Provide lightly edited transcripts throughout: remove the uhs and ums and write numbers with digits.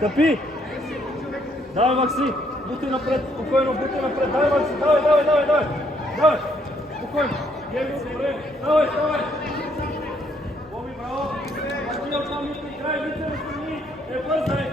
Стъпи! Давай, Макси! Бутай напред, спокойно, бутай напред! Давай, Макси! Давай! Спокойно! Диего, добре! Давай! Боби, браво! Макси, оттам мисли, край, мисли, разпрени! Бързай!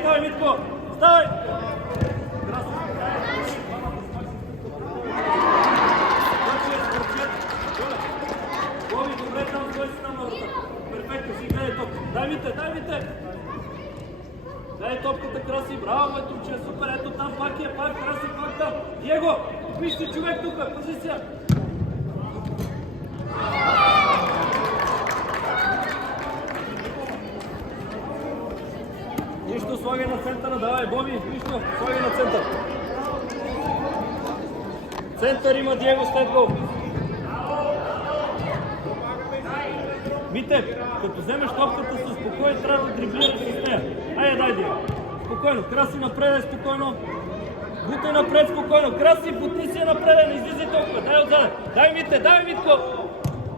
Ставай, Митко! Ставай! Боби, добре, там стой си там на врата. Перфектно си, гледай топката. Дай мите! Дай топката, Краси, браво, моето момче, супер, ето там пак Краси, пак там. Диего, вижте човек тук, позиция. Нищо, слагай на центъра, давай, Боби, нищо, слагай на център. Център има Диего след гол. Мите, като вземеш топката с спокойно, трябва да дриблираш с нея. Айде, дай Диего. Спокойно, Краси напред, спокойно. Бутай напред, спокойно. Краси, бутни си напред, не излизай толкова. Дай отзаде. Дай Митко.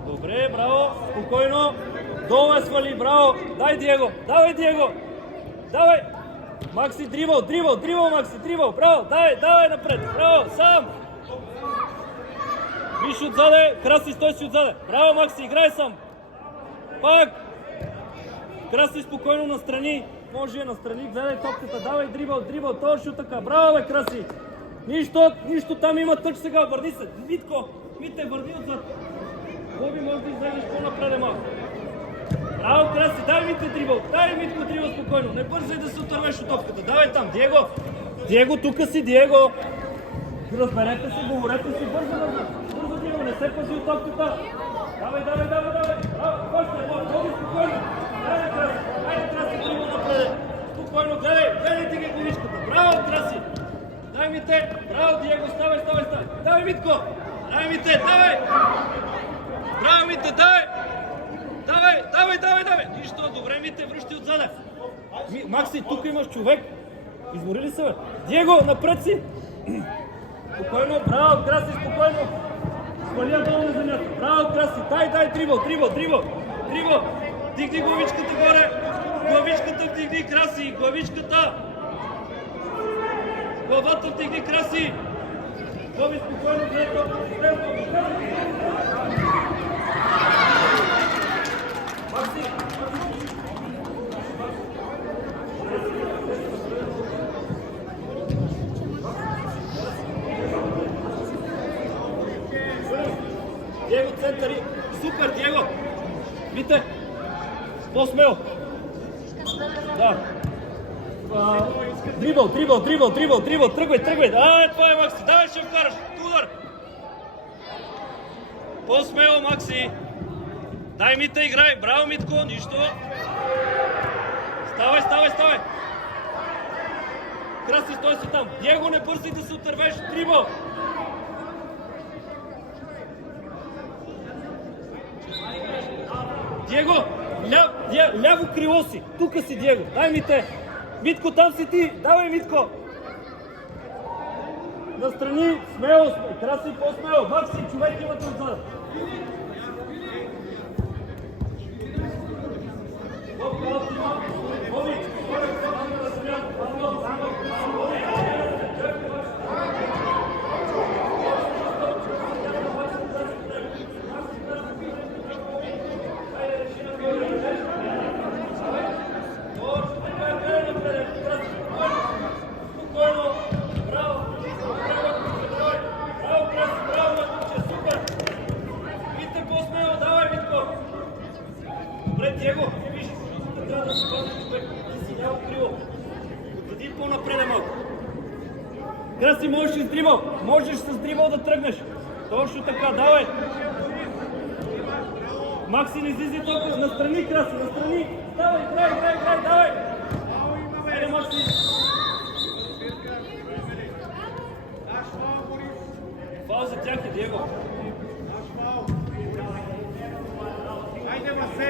Добре, браво, спокойно. Долу е свали, браво. Дай Диего, давай Диего. Давай! Макси, дрибъл, Макси, браво! Давай напред! Браво, сам! Виж отзаде, Краси, стой си отзаде! Браво, Макси, играй сам! Пак! Краси, спокойно настрани! Може настрани, гледай топката, давай дрибъл, точно така! Браво, бе, Краси! Нищо, там има тъч сега, върни се! Мите, върни отзад! Боби, може да излезеш по-напред малко! Браво, Краси, дай Митко дрибъл спокойно, не бързай да се отървеш от топката, давай там, Диего, тука си, Диего, разберете се, говорете си, бързо Диего, не се пази от топката, давай, браво, Боби, спокойно, дай Краси, дрибъл напред, спокойно, гледайте ги главичката, браво, Краси, дай Мите, браво, Диего, ставай, давай Митко, дай Мите, давай, браво Мите, давай! Нищо, добре, Мите, връщи отзаде. Макси, тук имаш човек. Измори ли се, бе? Диего, напред си. Спокойно, браво, Краси, спокойно. Сваля долу на земята. Браво, Краси, дай, дрибъл. Дигни главичката горе. Главичката вдигни, Краси, главичката. Главата вдигни, Краси. Боби, спокойно, Диего, центъри. Супер, Диего. Мите. По-смело. Да. Дрибъл. Тръгвай. Това е, Макси. Давай, ще вкараш. Удар. По-смело, Макси. Дай, Мите, играй. Браво, Митко. Нищо. Ставай. Краси, стой си там. Диего, не бързай да се отървеш. Дрибъл. Диего, ляво крило си. Тука си, Диего. Дай, Мите. Митко, там си ти. Давай, Митко. Настрани. Смело. Краси, по-смело. Макси, човек имате отзад. Диего, виж, трябва да се пази човек, ти си няма крило. Отиди по-напред малко. Краси, можеш с дрибъл да тръгнеш. Точно така, давай. Макси, не излизи толкова, настрани, Краси, настрани. Давай, давай. Айде, Макси. Фаул за тях е, Диего.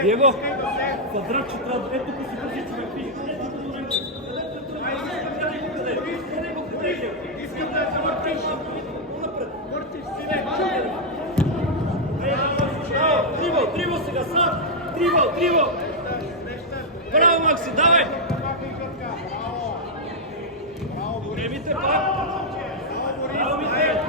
Диего, квадрат, че трябва да... Ето тук си пъти човек. Искам да завъртиш. Дрибъл сега сам. Дрибъл. Браво, Макси, давай. Времите пак. Браво, Мите.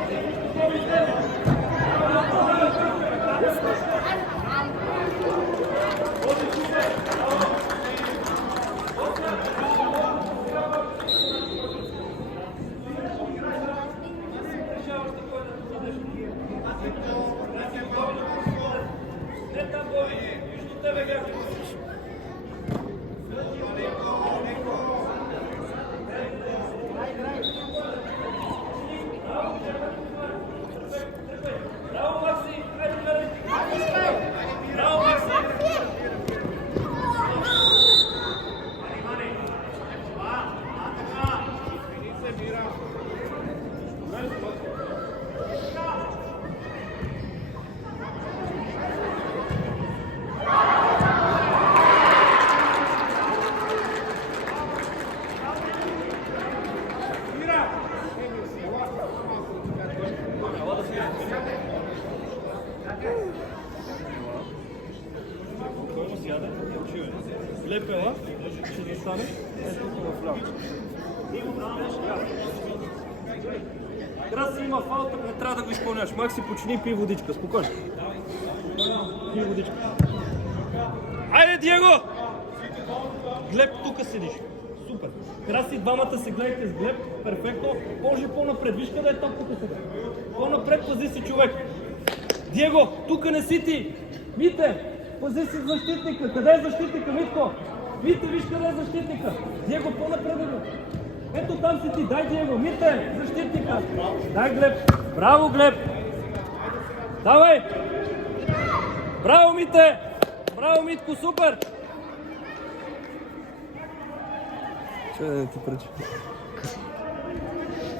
Лепела, ще застане, ето тук в ляво. Краси има фаул, не трябва да го изпълняваш. Макси, почини, пи водичка, спокойно. Пи водичка. Айде, Диего! Глеб, тук седиш. Супер. Краси, двамата се гледайте с Глеб, перфектно. Може по-напред, виж къде е топката сега. По-напред пази си човек. Диего, тук не си ти. Мите! Пази си защитника! Къде е защитника, Митко? Мите, виж къде е защитника! Диего, по-напред! Ето там си ти! Дай, Диего! Мите! Защитника! Дай, Глеб! Браво, Глеб! Давай! Браво, Мите! Браво, Митко! Супер! Че да ти пречи?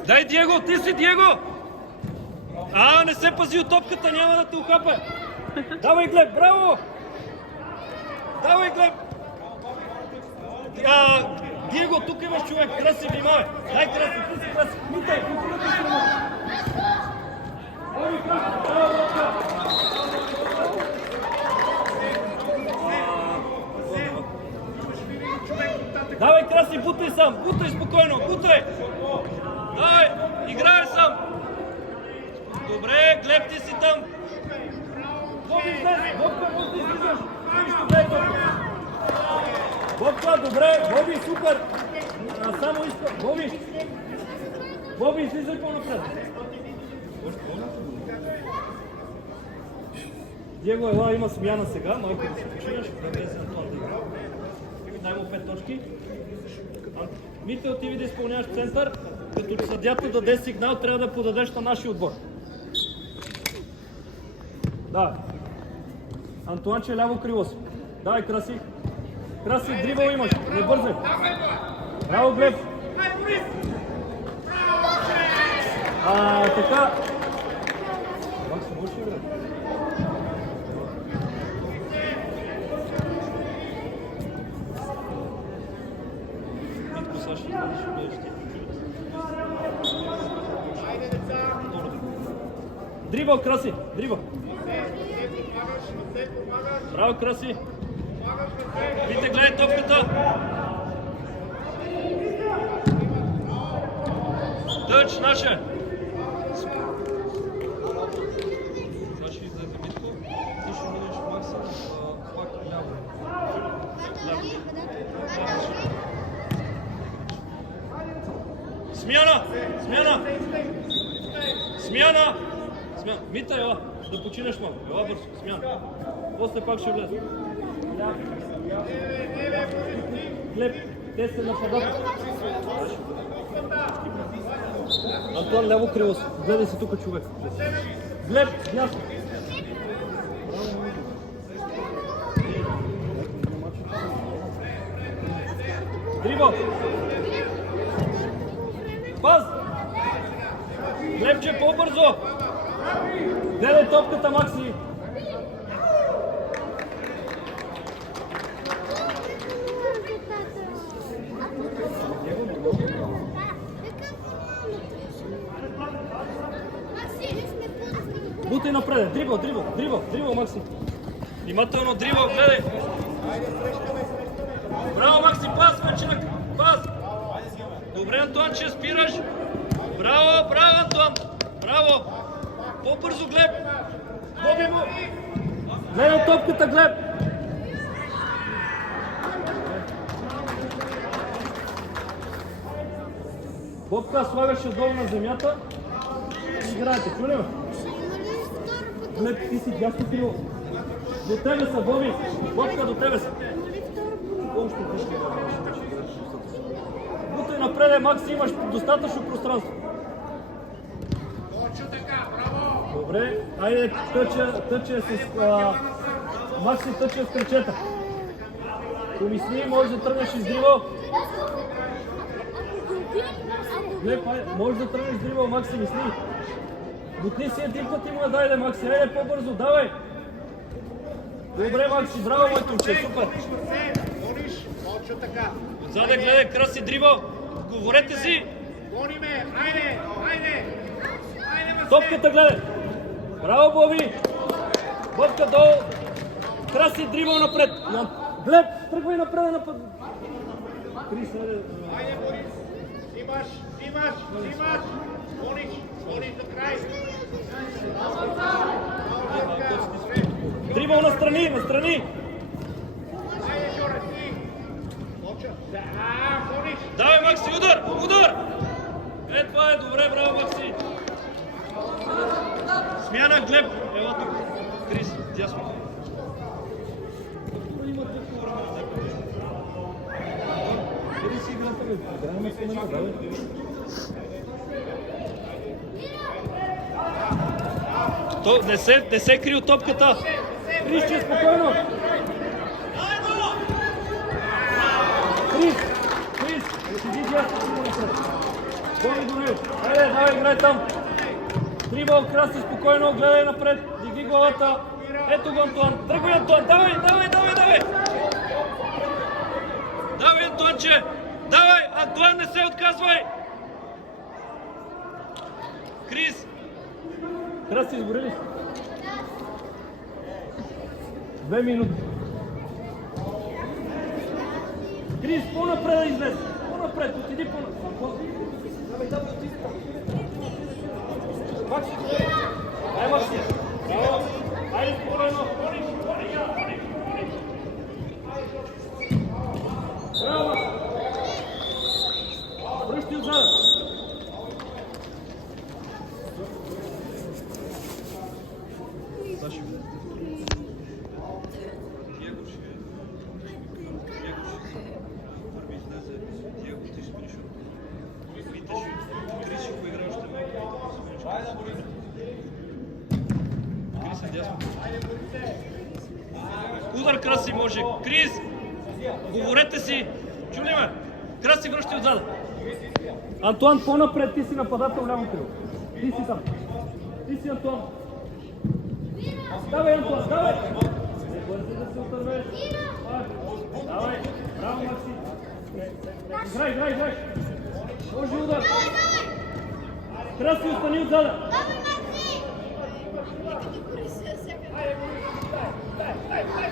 Дай, Диего! Ти си, Диего! Не се пази от топката! Няма да те ухапе! Давай, Глеб! Браво! Давай, Глеб! Диего, тук имаш човек, Краси, внимавай! Дай, Краси, ти си Краси! Митай, културата си не може! Ой, Краси, браво! Давай, Краси, бутай сам! Бутай спокойно, бутай! Давай, играй сам! Добре, Глеб, ти си там! Боби, излез! Бобка, може да излизаш! Нищо, дай, Бобка! Бобка, добре! Боби, супер! Само иска... Боби! Боби, излизай по-напред! Диего, ела, има смяна сега, малко да се починеш, да влезе Антон да игра. Дай му 5 точки. Мител, ти ви да изпълняваш център, като съдята даде сигнал, трябва да подадеш на нашия отбор. Да. Антуанче, ляво крило си. Давай, Краси. Краси, дрибъл имаш. Не бързай. Браво, Глеб. Така. Макси, можеш ли игра? Митко, Саши, ще бъдеш ти. Дрибъл, Краси. Дрибъл. Браво, Краси! Вите, гледай топката! Тъч, наша! Саши, излезе Митко. Ти ще минеш Макси, пак ляво. Смяна! Смяна! Смяна! Мита, ела! Да починеш малко. Ела бързо. Смяна. После пак ще влезе. Глеб, те се нападат. Антон, ляво крило си. Гледай се тук, човек. Глеб, ясно. Дрибъл. Паз! Глебче, по-бързо! Гледай топката, Макси! Бутни напред. Дрибъл, Макси. Внимателно дрибъл, гледай. Браво, Макси, пас, вече пас. Добре, Антуан, че спираш. Браво, Антуан. Браво. По-бързо, Глеб. Боги му. Гледай топката, Глеб. Бобка слагаше долу на земята. Играйте, чули ме? Глеб, ти си дясно крило. До тебе са, Боби. Бобка, до тебе са. Бутай напред, Макси, имаш достатъчно пространство. Добре, айде тъче с... Макси тъче с кръчета. Помисли, можеш да тръгнеш из дрибъл. Глеб, можеш да тръгнеш из дрибъл, Макси, мисли. Бутни си един път и му дайде, Макси, айде по-бързо, давай. Добре, Макси, браво, мой момче, супер. Отзаде гледай, краси дрибъл. Говорете си. Гони ме, айде. Топката гледай. Браво, Боби. Бобка долу. Краси дрибъл напред. Глеб, тръгвай напред. Крис, Айде, Борис. Взимаш. Гониш до край. дрибъл настрани. Айде, Жоре, ти. Гониш. Давай, Макси, удар! Това е добре, браво, Макси. Смяна, Глеб. Ела тук. Крис, дясно. Крис, играта ли? Играме с момента, давай. Не се кри от топката. Крис, че спокойно. Крис, седи дясно, си го напред. Боби дори. Айде, давай, играй там. Дрибъл, краси, спокойно, гледай напред. Диги главата. Ето го, Антуан. Тръгвай, Антуан. Давай. Давай, Антуанче. Давай, Антуан, не се отказвай. Крис. Краси, изгори ли? 2 минути. Крис, по-напред да излез. По-напред, отиди по-напред. Давай, отиди там. Макси, ай, Макси. Браво. Айде, спокойно. Браво. Връщи отзад. Удар, Краси, може. Крис! Говорете си! Чули ме? Краси, връщи отзад. Антуан, по-напред, ти си нападател ляво крило. Ти си там. Ти си, Антуан. Давай, Антуан, давай! Не бързи да се отървеш. Давай. Браво, Макси. Играй. Може удар. Краси, остани отзада.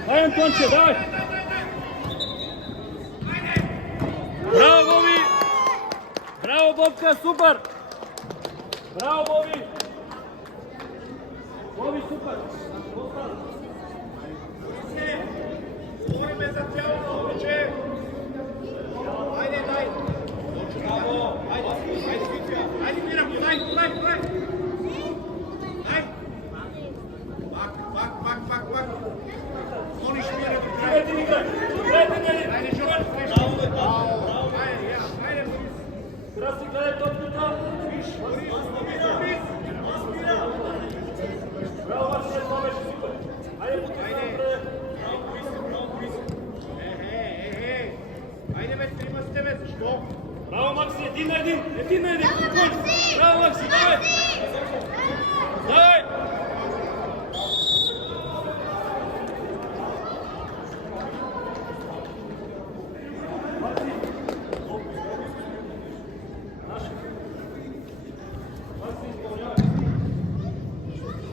Дай, Антуанче, давай! Браво, Боби! Браво, Бобка, супер! Браво, Боби! Боби, супер! Говориме за цялото, момиче. Айде, дай. Браво. Айде, Мира, дай. Пак. Гониш, Мира, до край. Айде, Жоре. Айде, Краси, гледай топката! Браво, Макси, това беше супер! Айде, напред! Айде, бе, трима сте, бе, защо? Браво, Макси, един на един! Браво, Макси, давай! Давай! Макси изпълнявай!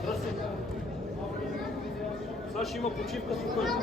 Краси! има почивка спокойно.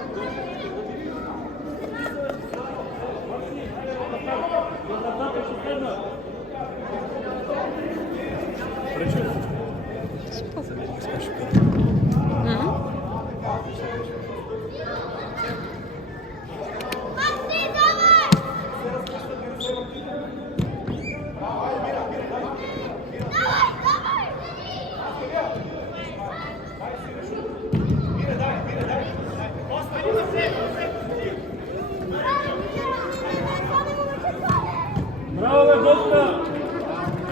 Браво, бе, Бобка!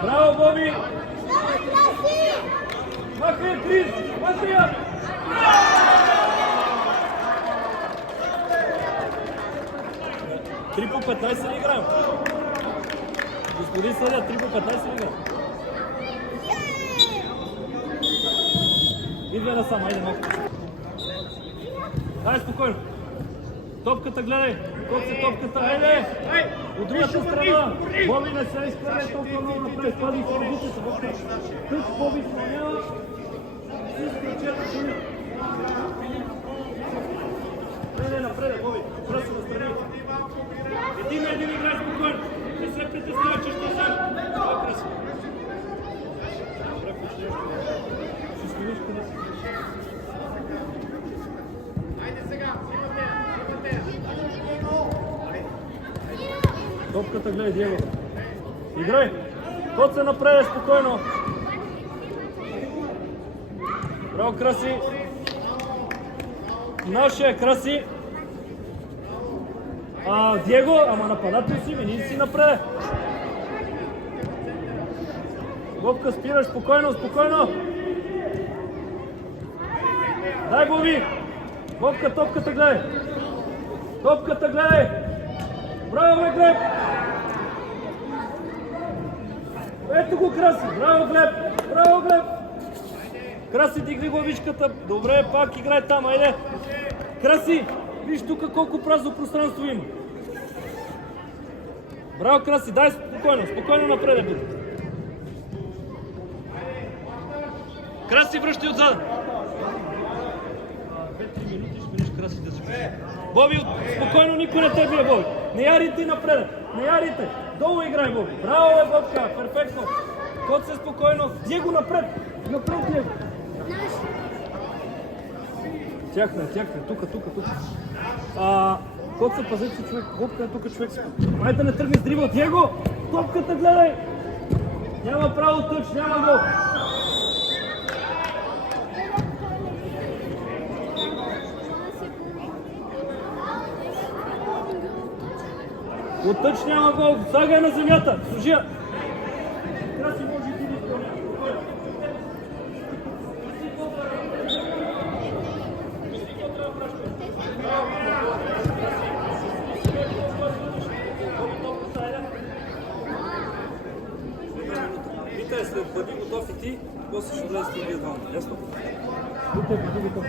Браво, Боби! Махай, Крис! Махай я! Три по 15 ли играем? Господин съдя, 3 по 15 ли играем? Идва насам, айде, махай. Дай, спокойно. Топката гледай! Коце топката, айде! От другата страна! Боби не се изправя толкова много напред. Пази се родите, Бобка. Тук Боби изпълнява. Не, напред, Боби. Просто настрани. Един играй спокойно. Не се притеснява, че ще сам. Това е красиво. Добре, почнеш. Ще смениш къде си. Айде сега, имате. Топката гледай, Диего. Играй! Кот се напред, спокойно. Браво, Краси. Нашия Краси. Диего, ама нападател си, мини си напред. Бобка, спираш, спокойно, спокойно. Дай, Боби. Бобка, топката гледай. Топката гледай. Браво, бе, Глеб! Ето го, Краси! Браво, Глеб! Браво, Глеб! Краси, дигни главичката. Добре, пак играй там, айде! Краси! Виж тук колко празно пространство има. Браво, Краси! Дай спокойно, спокойно напред, бе! Краси, връщай отзад! 2-3 минути ще минеш Краси да завърши. Боби, спокойно, никой не те бие, Боби. Не ярите напред, не ярите. Долу играй, Боби. Браво, бе, Бобка, перфектно. Кот се спокойно. Диего напред, напред, Диего. Тяхна, тука. Кот се пази, че човек, Бобка е тук, човек. Майде не тръгне с дрибъл. Диего, топката гледай. Няма право тъч, няма гол. От тъч няма гол, сага е на земята, служи я. Краси може и ти да изпълнява. Питай след бъди готов и ти, после ще влезете вие двама, ясно? Питай, бъди готов.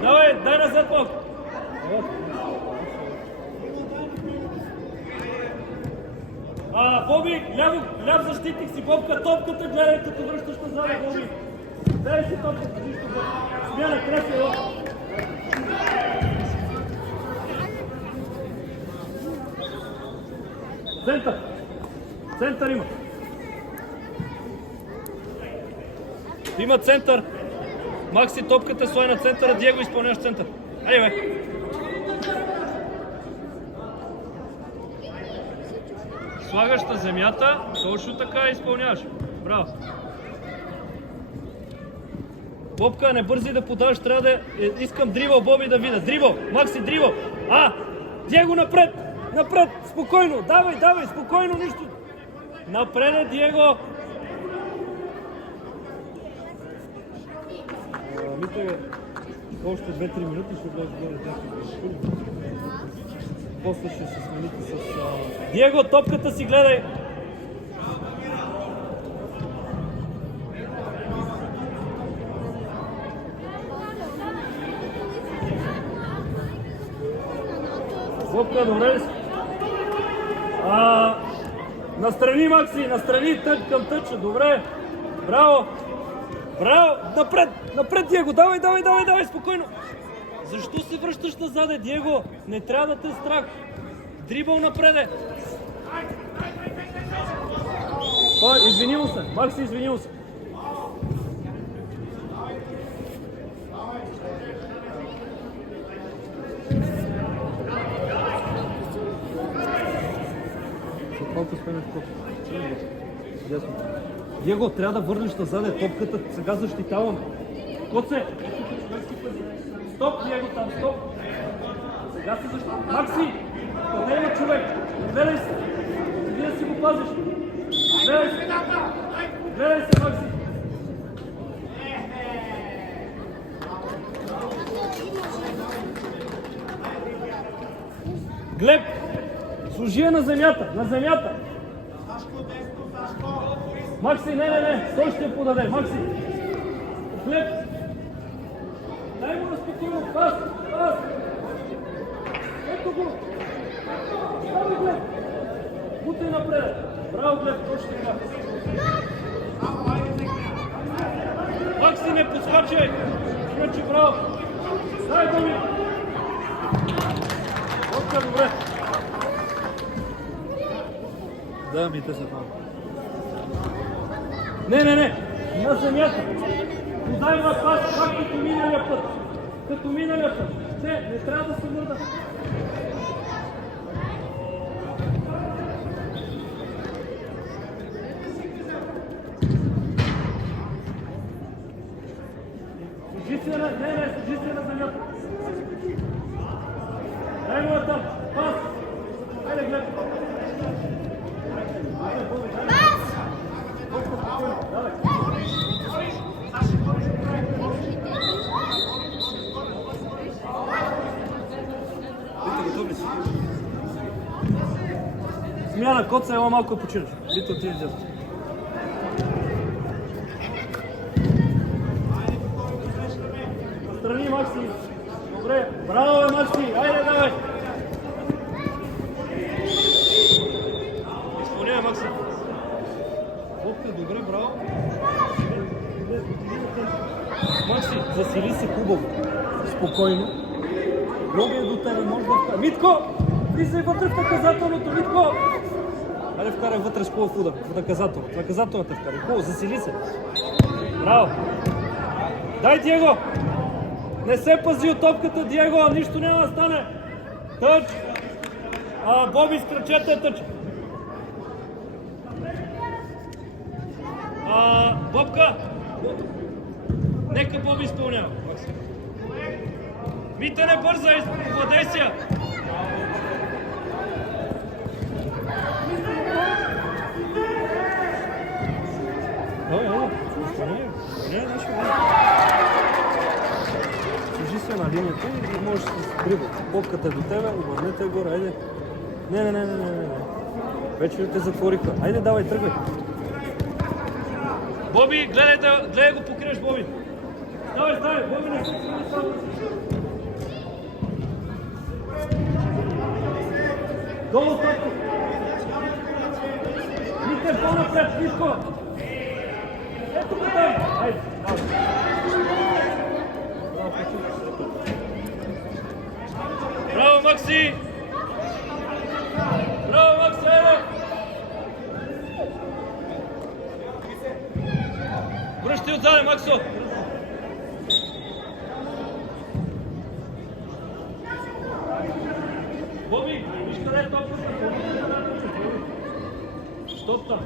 Давай, дай назад малко. Боби, ляв защитник си, Бобка, топката гледай, като връщаш назад, Боби. Дай си топката, нищо, Боби. Смяна, Краси, ело. Център има. Има център. Макси, топката слай на центъра, Диего изпълняш център. Айде, бе! Слагаш на земята, точно така изпълняваш. Браво! Бобка, не бързи да подаваш, трябва да... Искам дрибъл, Боби, да видя. Дрибъл! Макси, дрибъл! Диего, напред! Напред! Спокойно! Давай! Спокойно, нищо! Напред, Диего! Мите, още 2-3 минути ще влезе горе. После ще се смените с... Диего, топката си гледай! Бобка, добре ли си? Настрани, Макси, настрани, тъч към тъча, добре. Браво. Браво, напред, напред, Диего, давай, давай, давай, давай, спокойно. Защо се връщаш назаде, Диего? Не трябва да те е страх. Дрибъл напреде. Извинил се, Макси, извинил се. Колко сме в коп? Диего, трябва да върнеш назаде топката, сега защитаваме. Коце! Стоп, Диего, там, стоп! Сега се защитаваме. Макси! Къде има човек? Гледай се! Вие да си го пазиш! Гледай се! Гледай се, Макси! Глеб! Служи я на земята! На земята! Макси, не! Той ще я подаде! Макси! Глеб! Дай му на спокойно! Пас! Пас! Ето го! Стави, Глеб! Бутай напред! Браво, Глеб! Точно така! Макси, не подскачай! Иначе браво! Дай, Боби! Отка, добре! Да, ми те са там. Не! На земята! Подай на пас, пак като миналия път! Като миналия път! Не трябва да се мърда! Служи се на земята! Дай му там! Пас! Хайде, гледай! Смяна, Коца, ела малко починеш. Бито ти издят. Настрани, Макси. Добре. Браво, Макси. Айде, давай. Изпълняй, Макси. Опка, добре, браво. Макси, засили се хубаво. Спокойно. Боби е до тебе, може да вкара. Митко! Влизай вътре в наказателното, Митко! Айде вкарай вътре с хубав удар, в наказателното. Наказателната вкарай. Хубаво, засили се. Браво! Дай, Диего! Не се пази от топката, Диего! Нищо няма да стане! Тъч! Боби с кръчета е тъч! Бобка! Нека Боби изпълнява. Мите, не бързай! Владей си я! Служи се на линията и можеш да се дрибаш. Попката е до тебе, обърнете горе, айде. Не. Вече те затвориха. Айде, давай, тръгвай. Боби, гледай го покриеш, Боби. Давай, Боби, не се цели само. Долу топко. Мите, по-напред, Митко. Ето го там. Айде, давай. Браво, Макси! Браво, Макси, айде! Връщай отзаде, Максо! Боби, виж къде е топката? Стоп там!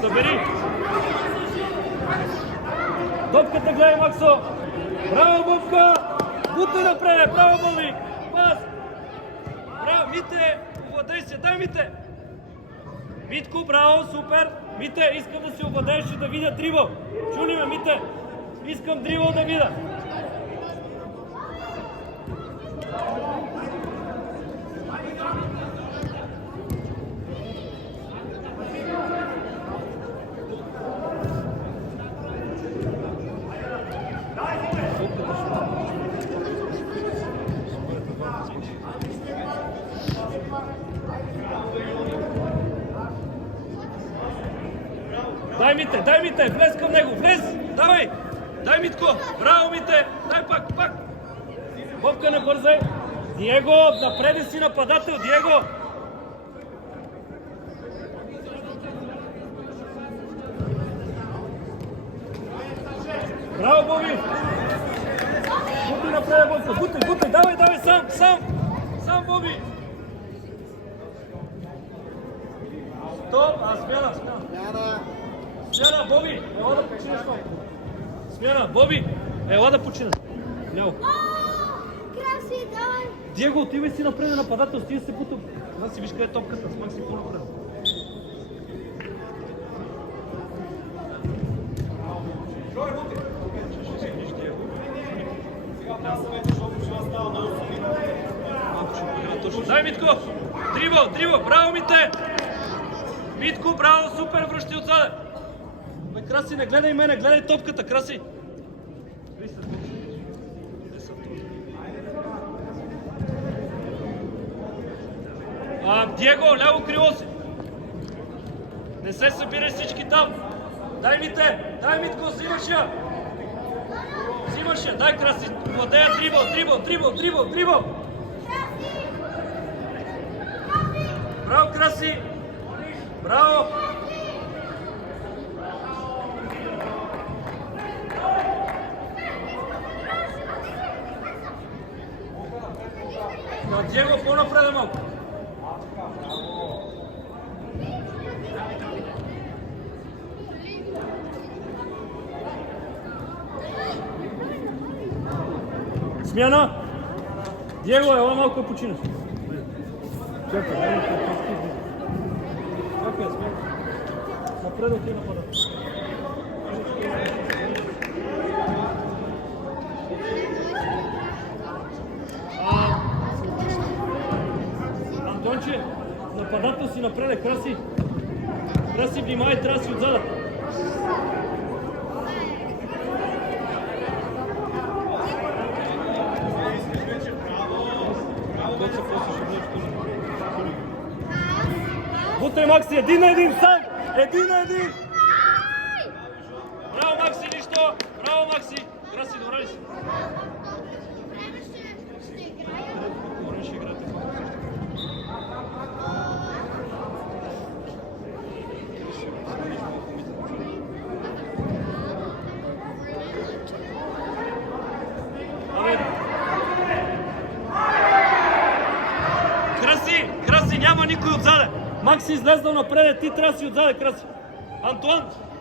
Събери! Топката гледай, Максо! Браво, Бобка! Бутай напред! Браво, Боби! Пас! Браво, Мите! Овладей се! Дай, Мите! Митко, браво, супер! Мите, искам да се овладееш и да видя дрибъл! Чули ме, Мите? Искам дрибъл да видя! дай Мите, влез към него, влез, давай, дай Митко, браво Мите, дай пак. Бобка не бързай, Диего, напреди си нападател, Диего. Браво, Боби! Бутай напред, Бобка, бутай, давай, сам, Боби! Стоп, смяна. Смяна, Боби, ела да починеш малко. Смяна, Боби, ела да починеш. Ляво. Краси, давай! Диего, отивай си напред на нападател, стига се бута. Аз си виж къде е топката, смак си по-напред. Дай, Митко! Дрибъл! Браво, Мите! Митко, браво, супер, връщай отзаде! Бе, Краси, не гледай мене, гледай топката, Краси! Диего, ляво крило си! Не се събирай всички там! Дай Митко, взимаш я! Дай, Краси! Владея, дрибъл! Браво, Краси! Браво! Диего, по-напред малко! Смяна! Диего, ела малко да починеш. Чакай, смяна. Напред да ти напада. Антонче, нападател си напред, Краси. Краси, внимай, трябва да си отзада. Бутай, Макси, един на един сам! Един на един! Браво, Макси, нищо! Браво, Макси! Краси, добре ли си? Добре, ще играте. Краси, няма никой отзаде! Макси излезнал напред, ти трябва да си отзаде, Краси.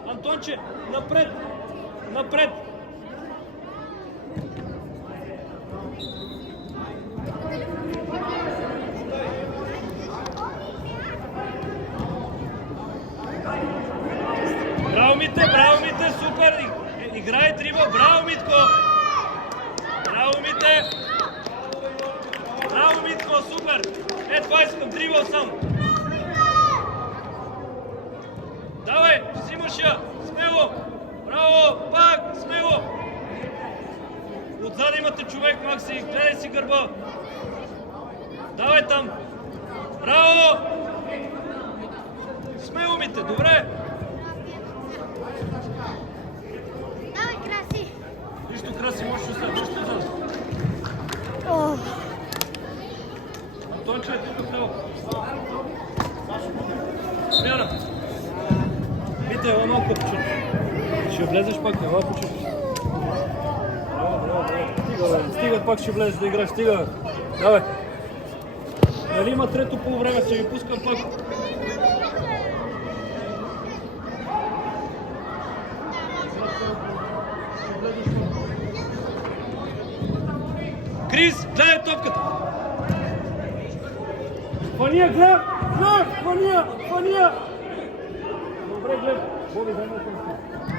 Антонче, напред. Браво, Мите, супер! Играй дрибъл, браво, Митко! Браво, Митко, супер! Това искам, дрибъл сам! Давай, взимаш я! Смело! Браво! Пак! Смело! Отзад имате човек, Макси! Гледай си гърба! Давай там! Браво! Смело, Мите! Добре! Давай, Краси! Нищо, Краси, можеш да стане. Нищо отзад. Антонче, тук право. Смяна! Мите, ела малко починеш. Ще влезеш пак, ела починеш. Браво. Стига, пак ще влезеш да играш, стига. Давай. Нали има трето полувреме, ще ви пускам пак. Крис, гледай топката! Фания, глед! Фания! Добре, глед. Боби, дай ме към.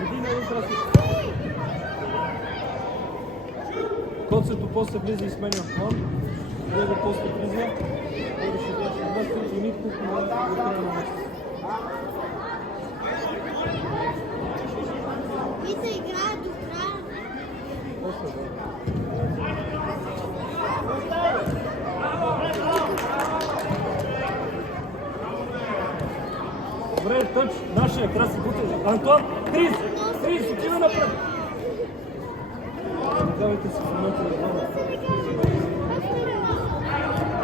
Един на един Краси. Коцето после влиза и сменя фон. Гледа после влиза. Боби ще беше вместо и Митко до края на месец. Мите играе до края. После, да. Добре, тъч, наше. Краси, краси, бутай. Антон, Крис, Крис, отива напред. Давайте се формати отдолу.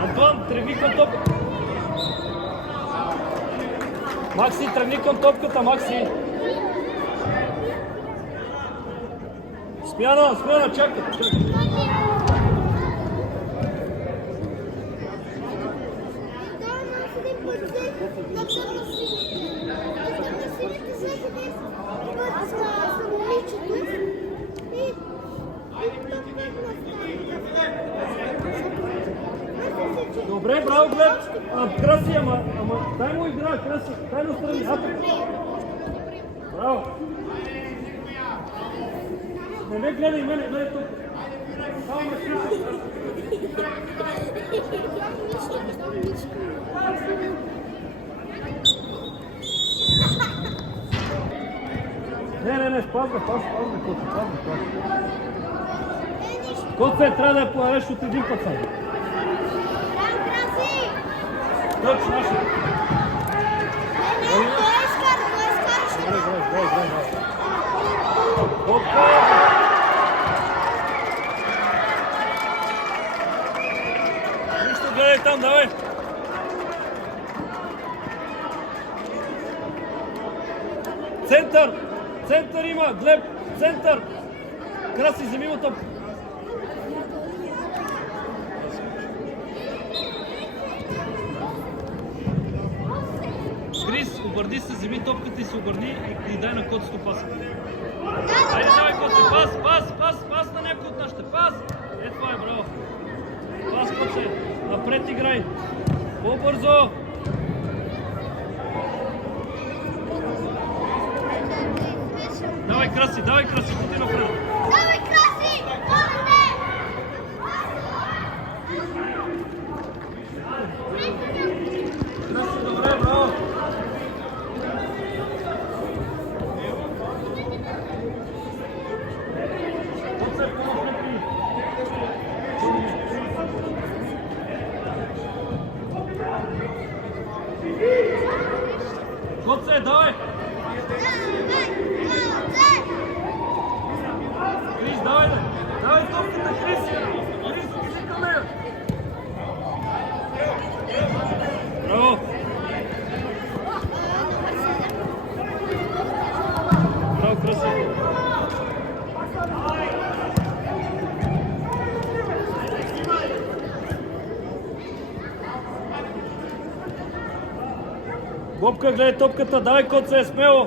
Антон, тръгни към топката. Макси, тръгни към топката, Макси. Смяна, смяна, чакай, чакай. Добре, браво, Глеб. Краси, ама дай му игра, Краси. Дай му страни. Браво. Не ме гледай, мене тук. Само ме слушай. Не, спазва, Коце. Коце, трябва да я появеш от един път само. Точно, наша. Нищо, гледай там, давай. Център! Център има! Глеб! Център! Краси, вземи му топ! Крис, обърни се, вземи топката и се обърни и дай на Коцето паса. Айде, давай, Коце! Пас на някой от нашите! Пас! Е, това е, браво! Пас, Коце! Напред играй! По-бързо! Давай, Краси, бути напред! Давай, Краси! Краси, добре, браво! Коце, по-напред ми! Коце, давай! Крис, давай, да! Давай топката, Крис! Крис, иди към нея! Браво! Браво, Краси! Бобка, гледай топката, давай, Коце, смело!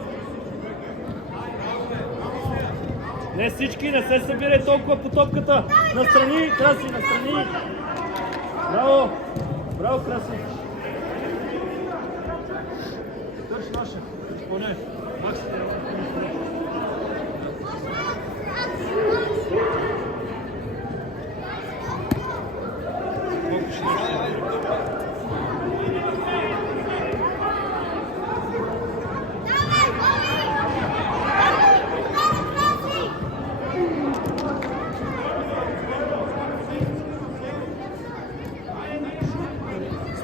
Не всички, не се събирай толкова по топката. Настрани, Краси, настрани. Браво! Браво, Краси! Търш наша. Изпълняй. Макс. Колко ще се събира?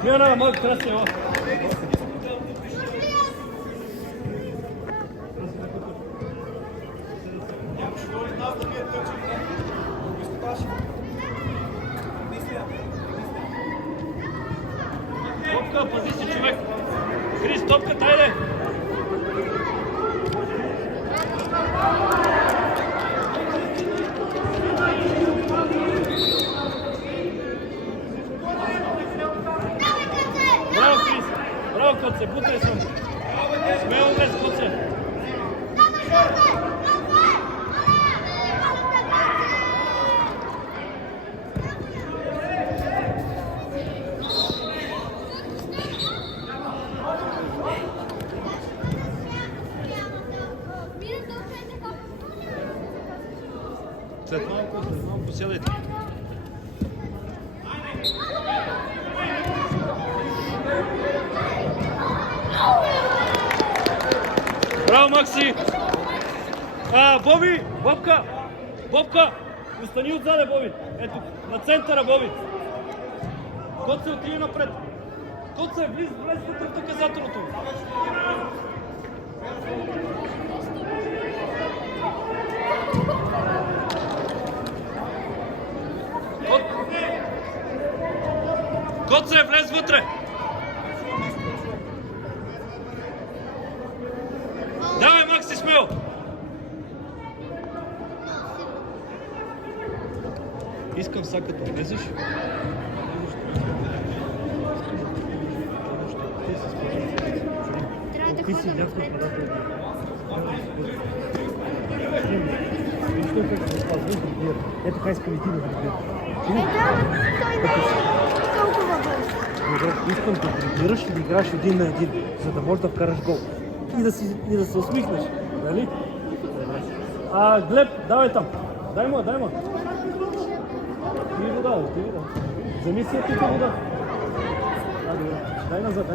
Смяна, мък, красиво. Топка, пази се, човек. Крис, топката, айде. Браво, Коце, бутай съм. Смело без Коце. След малко сядайте. Браво, Макси! Боби! Бобка! Остани отзаде, Боби! Ето, на центъра, Боби! Коце, отиде напред! Коце, влез вътре в наказателното! Гоце, влез вътре! Давай, Макси, смело! Искам сега като влезеш. Трябва да Ти си ходя някой напред. предател. Вижте как се спазва другия. Ето така искам и ти да другия. Да, но той не е толкова бърз. Добре, искам да тренираш и да играеш един на един, за да можеш да вкараш гол. И да се усмихнеш, нали? Глеб, давай там. Дай му. Ти вода. Вземи си ти вода. Добре. Дай назад.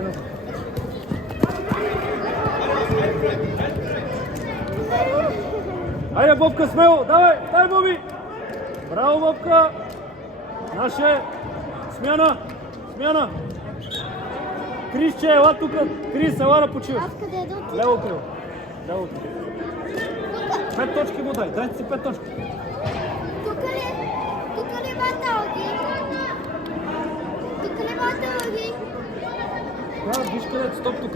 Айде, Бобка, смело! Давай, Боби! Браво, Бобка! Наше! Смяна! Крисче, ела тук! Крис, ела да почиваш! Аз къде да отида? Лево крило. 5 точки му дай си 5 точки. Тук ли баталги? Виж където, стоп тук.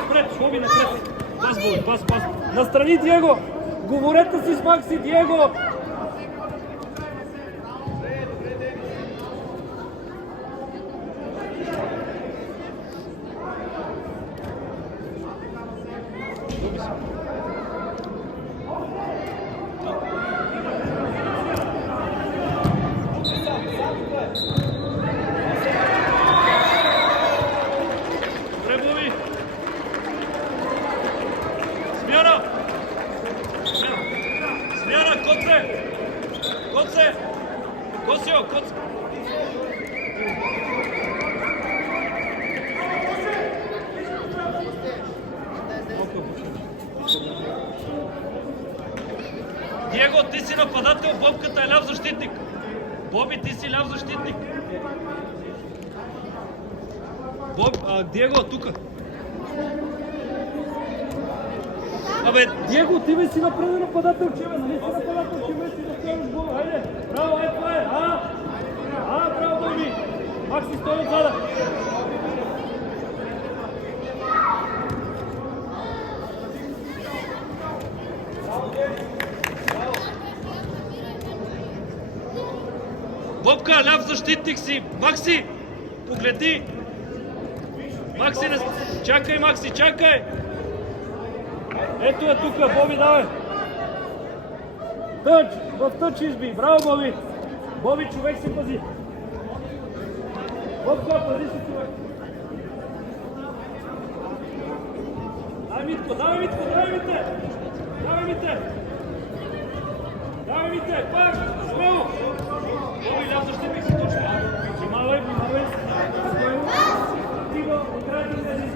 Напред, Боби, напред. Пас. Настрани, Диего. Говорете си с Макси, Диего. Коце! Диего, ти си нападател, Бобката е ляв защитник. Боби, ти си ляв защитник. Диего, тука. Диего, ти бе си напред нападател, чеве, нали си нападател, чеве си да стоиш гол. Хайде, браво, това е. Браво, Боби. Макси, стой отзада. Бобка, ляв защитник си. Макси, погледни. Макси, чакай, Макси, чакай. Ето е тук, Боби, давай. Тъч, в тъч изби. Браво, Боби. Боби, човек си пази. Бобка, пази си човек. Давай, Митко, давай, Мите. Пак, смело. Боби, ляв защитник си точно. Внимавай. Спокойно. Тиво, играйте тези.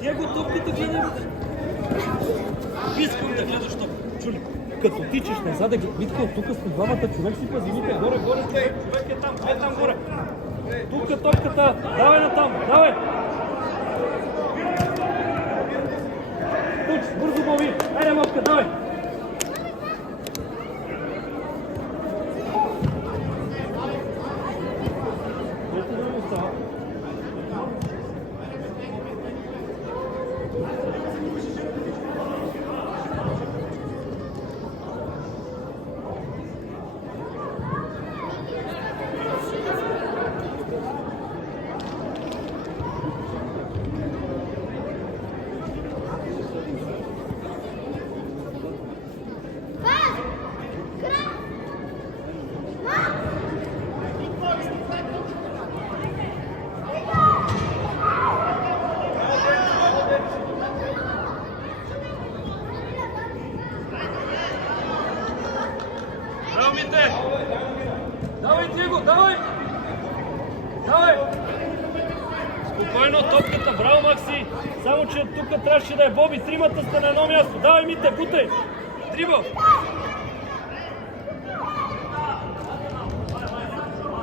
Диего, топката гледай. Искам да гледаш топ. Чули, като тичаш назад, Витко, тук сме двамата, човек си пази, Вите, горе, човек е там, горе. Тук топката, давай натам, давай. Туч, бързо, Боби, айде, Бобка, давай. браво, Макси! Само, че тук трябваше да е Боби. Тримата сте на едно място. Давай, Мите, бутай! Дрибъл!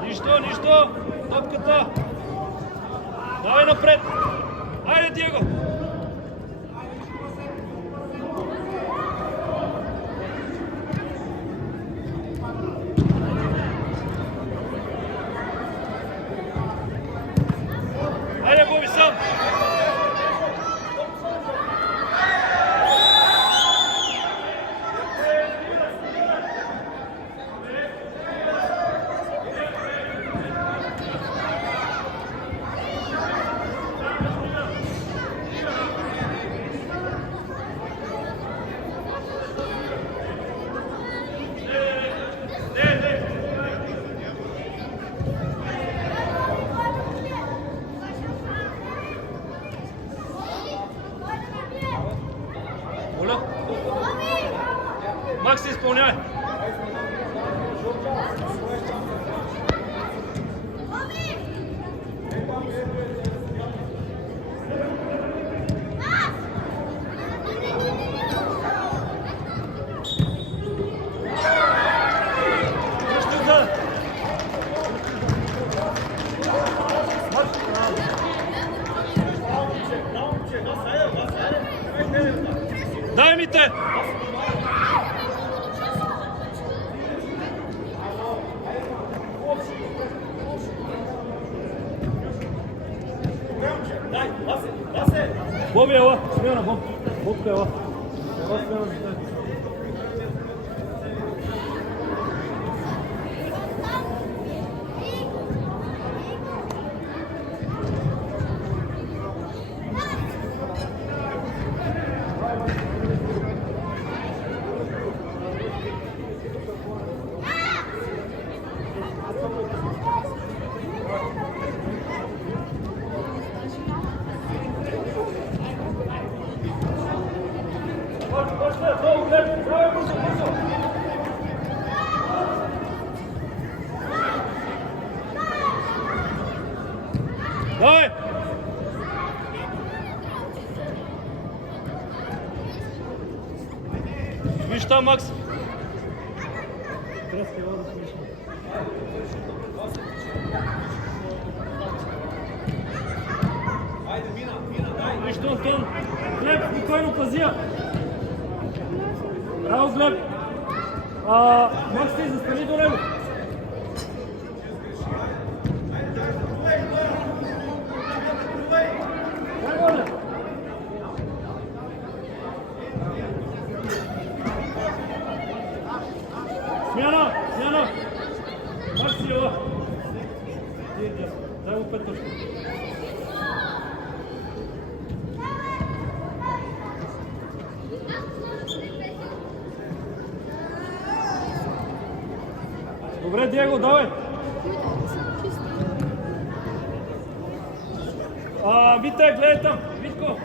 Нищо! Топката! Давай напред! Айде, Диего! Айде, Боби, сам! Моля? Макси, изпълнявай! Дай ми те! Боби, ела! Смяна, Боб! Бобка, ела! Ела, смяна, дай! Давай! Виж там, Макс! Виж, Антон! Глеб, спокойно, пази я! Браво, Глеб! Макс, ти застани до него! Смяна! Макси, ела! Дай го 5 точки. Добре, Диего, давай! Вите, гледай там! Витко!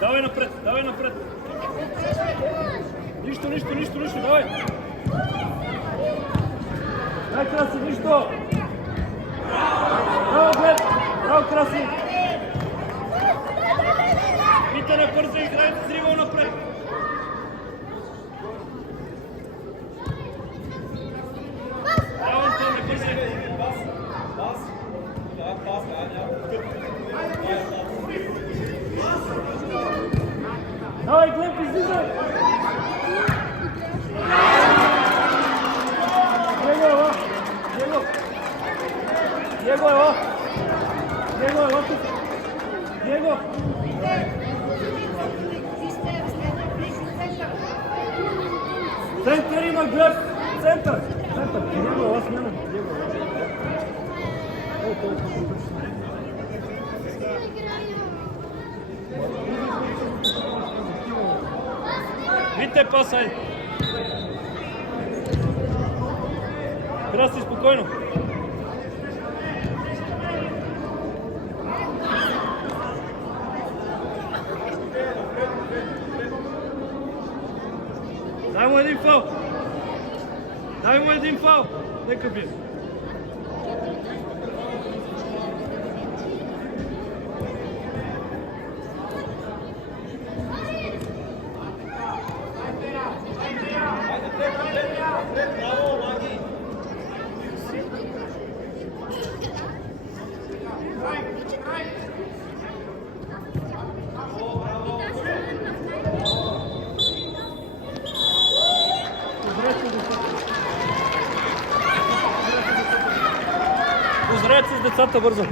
Давай напред! Нищо, давай! Дай, Краси, нищо! Браво, Глеб! Браво, Краси! Мите, не бързо играйте с Ривал напред! Браво, Антон, не бързо! Давай, Глеб, излизай! Диего, ела! Диего, ела тук! Център! Център! Диего, ела смяна! Диего, Вите пас, айде! Краси, спокойно! Дай му един фал! Дай му един фал! Нека бие! Позрете с децата бързо!